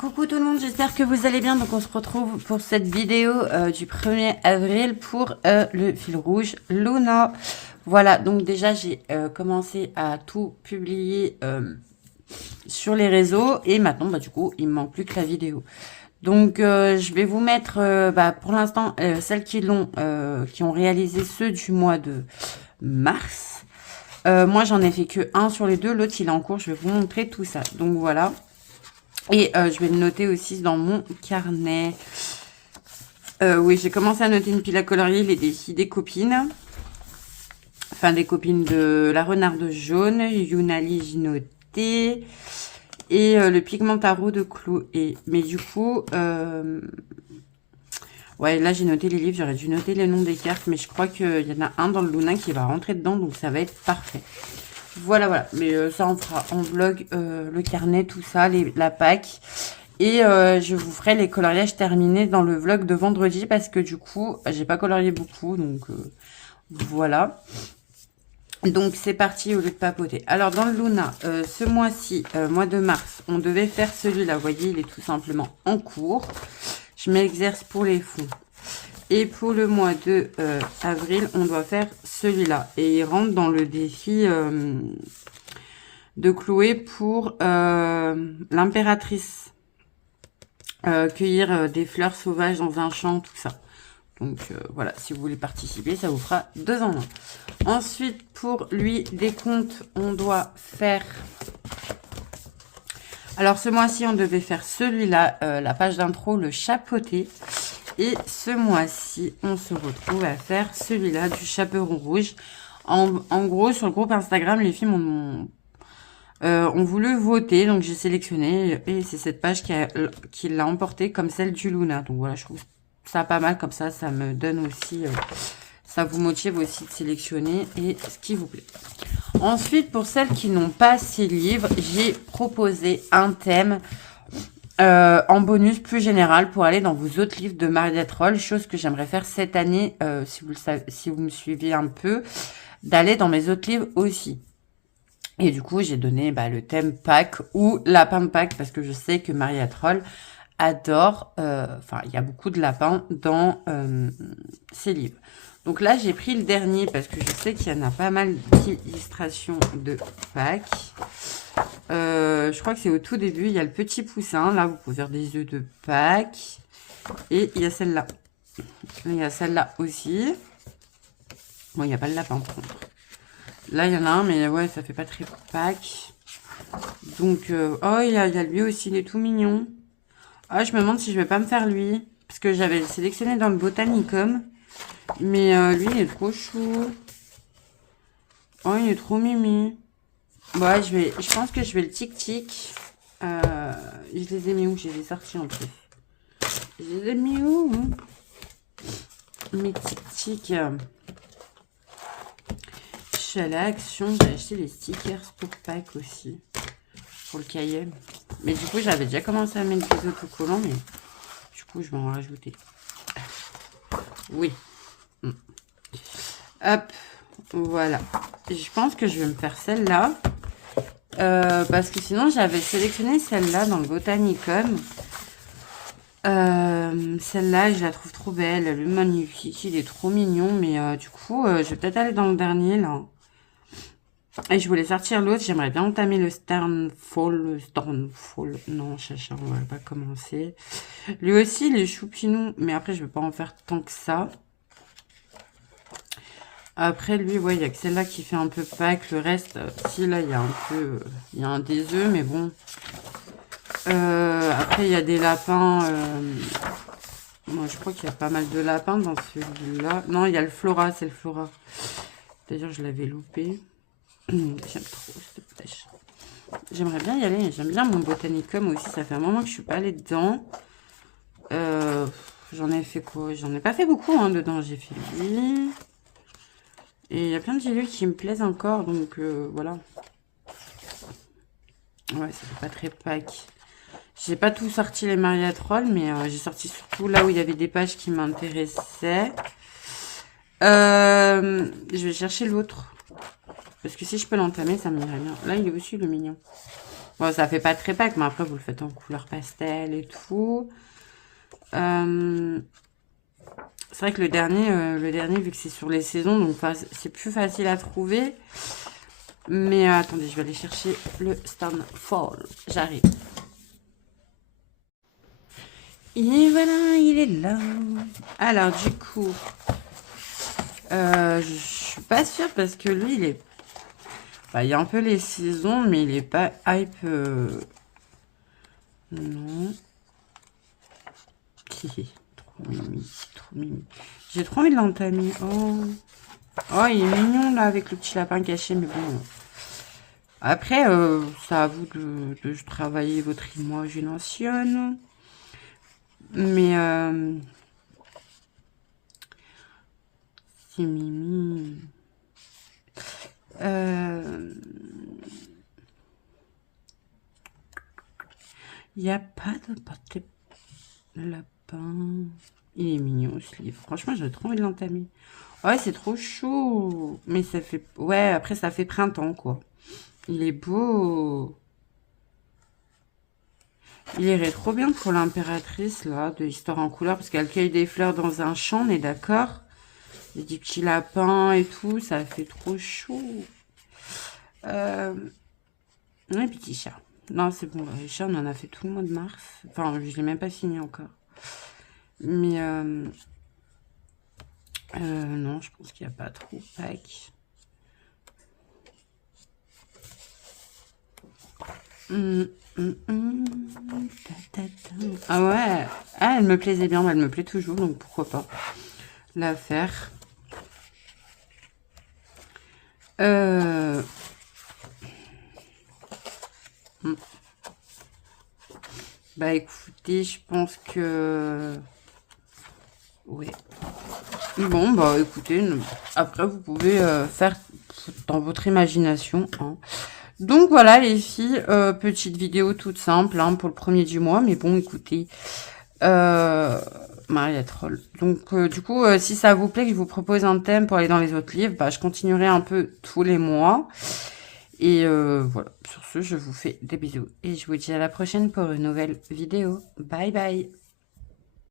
coucou tout le monde, j'espère que vous allez bien. Donc on se retrouve pour cette vidéo du 1er avril pour le fil rouge Luna. Voilà, donc déjà j'ai commencé à tout publier sur les réseaux et maintenant bah, du coup il me manque plus que la vidéo. Donc je vais vous mettre pour l'instant celles qui ont réalisé ceux du mois de mars. Moi j'en ai fait que un sur les deux, l'autre il est en cours, je vais vous montrer tout ça. Donc voilà. Et je vais le noter aussi dans mon carnet. Oui, j'ai commencé à noter une pile à colorier les défis des copines. Enfin, des copines de la renarde jaune, Yunali, j'ai noté. Et le pigmentaro de Chloé. Mais du coup, ouais, là j'ai noté les livres. J'aurais dû noter les noms des cartes. Mais je crois qu'il y en a un dans le Luna qui va rentrer dedans. Donc ça va être parfait. Voilà, voilà. Mais ça, on fera en vlog le carnet, tout ça, la Pâques. Et je vous ferai les coloriages terminés dans le vlog de vendredi parce que du coup, j'ai pas colorié beaucoup. Donc voilà. Donc c'est parti au lieu de papoter. Alors dans le Luna, ce mois-ci, mois de mars, on devait faire celui-là. Vous voyez, il est tout simplement en cours. Je m'exerce pour les fonds. Et pour le mois de avril, on doit faire celui-là. Et il rentre dans le défi de Chloé pour l'impératrice. Cueillir des fleurs sauvages dans un champ, tout ça. Donc voilà, si vous voulez participer, ça vous fera 2 en 1. Ensuite, pour lui, des comptes, on doit faire... Alors ce mois-ci, on devait faire celui-là, la page d'intro, le chapeauté. Et ce mois-ci, on se retrouve à faire celui-là du chaperon rouge. En gros, sur le groupe Instagram, les filles ont voulu voter. Donc, j'ai sélectionné. Et c'est cette page qui l'a emporté comme celle du Luna. Donc, voilà, je trouve ça pas mal. Comme ça, ça me donne aussi... ça vous motive aussi de sélectionner et ce qui vous plaît. Ensuite, pour celles qui n'ont pas ces livres, j'ai proposé un thème... en bonus plus général pour aller dans vos autres livres de Mariette Roll, chose que j'aimerais faire cette année, si vous le savez, si vous me suivez un peu, d'aller dans mes autres livres aussi. Et du coup, j'ai donné le thème Pâques ou lapin de Pâques parce que je sais que Mariette Roll adore, enfin, il y a beaucoup de lapins dans ses livres. Donc là, j'ai pris le dernier parce que je sais qu'il y en a pas mal d'illustrations de Pâques. Je crois que c'est au tout début. Il y a le petit poussin. Là, vous pouvez faire des œufs de Pâques. Et il y a celle-là. Il y a celle-là aussi. Bon, il n'y a pas le lapin, par contre. Là, il y en a un, mais ouais, ça fait pas très Pâques. Donc, oh, il y a lui aussi. Il est tout mignon. Ah, je me demande si je vais pas me faire lui. Parce que j'avais sélectionné dans le Botanicum. Mais lui, il est trop chou. Oh, il est trop mimi. Ouais, je pense que je vais le tic-tic. Je les ai mis où? Je les ai sortis en plus. Je les ai mis où? Mes tic-tic. Je suis allée à Action. J'ai acheté les stickers pour Pâques aussi. Pour le cahier. Mais du coup, j'avais déjà commencé à mettre des autocollants. Mais du coup, je vais en rajouter. Oui. Hop. Voilà. Je pense que je vais me faire celle-là. Parce que sinon, j'avais sélectionné celle-là dans le Botanicum. Celle-là, je la trouve trop belle. Le magnifique, il est trop mignon. Mais du coup, je vais peut-être aller dans le dernier, là. Et je voulais sortir l'autre. J'aimerais bien entamer le Sternfall. Non, chacha, on va pas commencer. Lui aussi, il est choupinou. Mais après, je vais pas en faire tant que ça. Après, lui, ouais, il y a que celle-là qui fait un peu Pâques. Le reste, si, là, il y a un peu... il y a un des œufs, mais bon. Après, il y a des lapins. Moi, je crois qu'il y a pas mal de lapins dans celui-là. Non, il y a le Flora, c'est le Flora. D'ailleurs, je l'avais loupé. J'aime trop cette pêche. J'aimerais bien y aller. J'aime bien mon Botanicum aussi. Ça fait un moment que je suis pas allée dedans. J'en ai fait quoi? J'en ai pas fait beaucoup, hein, dedans. J'ai fait lui... Et il y a plein de gélules qui me plaisent encore, donc voilà. Ouais, ça fait pas très Pâques. J'ai pas tout sorti les Mariette Roll, mais j'ai sorti surtout là où il y avait des pages qui m'intéressaient. Je vais chercher l'autre. Parce que si je peux l'entamer, ça m'irait bien. Là, il est aussi le mignon. Bon, ça fait pas très pack, mais après, vous le faites en couleur pastel et tout. C'est vrai que le dernier, vu que c'est sur les saisons, donc c'est plus facile à trouver. Mais attendez, je vais aller chercher le Stand Fall. J'arrive. Et voilà, il est là. Alors, du coup, je suis pas sûre parce que lui, il est... Bah, il y a un peu les saisons, mais il est pas hype. Non. Trop mimi, trop mimi. J'ai trop envie de l'entamer. Oh. Oh, il est mignon là avec le petit lapin caché, mais bon. Après, c'est à vous de travailler votre imagination. Mais c'est mimi. Il n'y a pas de lapin. Il est mignon ce livre. Franchement, j'ai trop envie de l'entamer. Ouais, c'est trop chou. Mais ça fait... Ouais, après, ça fait printemps, quoi. Il est beau. Il irait trop bien pour l'impératrice, là, de Histoire en couleur, parce qu'elle cueille des fleurs dans un champ, on est d'accord? Il y a des petits lapins et tout, ça fait trop chou. Un petit chat. Non, c'est bon, les chats, on en a fait tout le mois de mars. Enfin, je l'ai même pas fini encore. Mais, non, je pense qu'il n'y a pas trop pack. Ah ouais, ah, elle me plaisait bien, elle me plaît toujours, donc pourquoi pas la faire. Bah écoutez, je pense que... Ouais. Bon, bah écoutez, après vous pouvez faire dans votre imagination. Hein. Donc voilà les filles, petite vidéo toute simple hein, pour le premier du mois. Mais bon, écoutez, Maria Troll. Donc du coup, si ça vous plaît que je vous propose un thème pour aller dans les autres livres, bah, je continuerai un peu tous les mois. Et voilà, sur ce, je vous fais des bisous. Et je vous dis à la prochaine pour une nouvelle vidéo. Bye bye.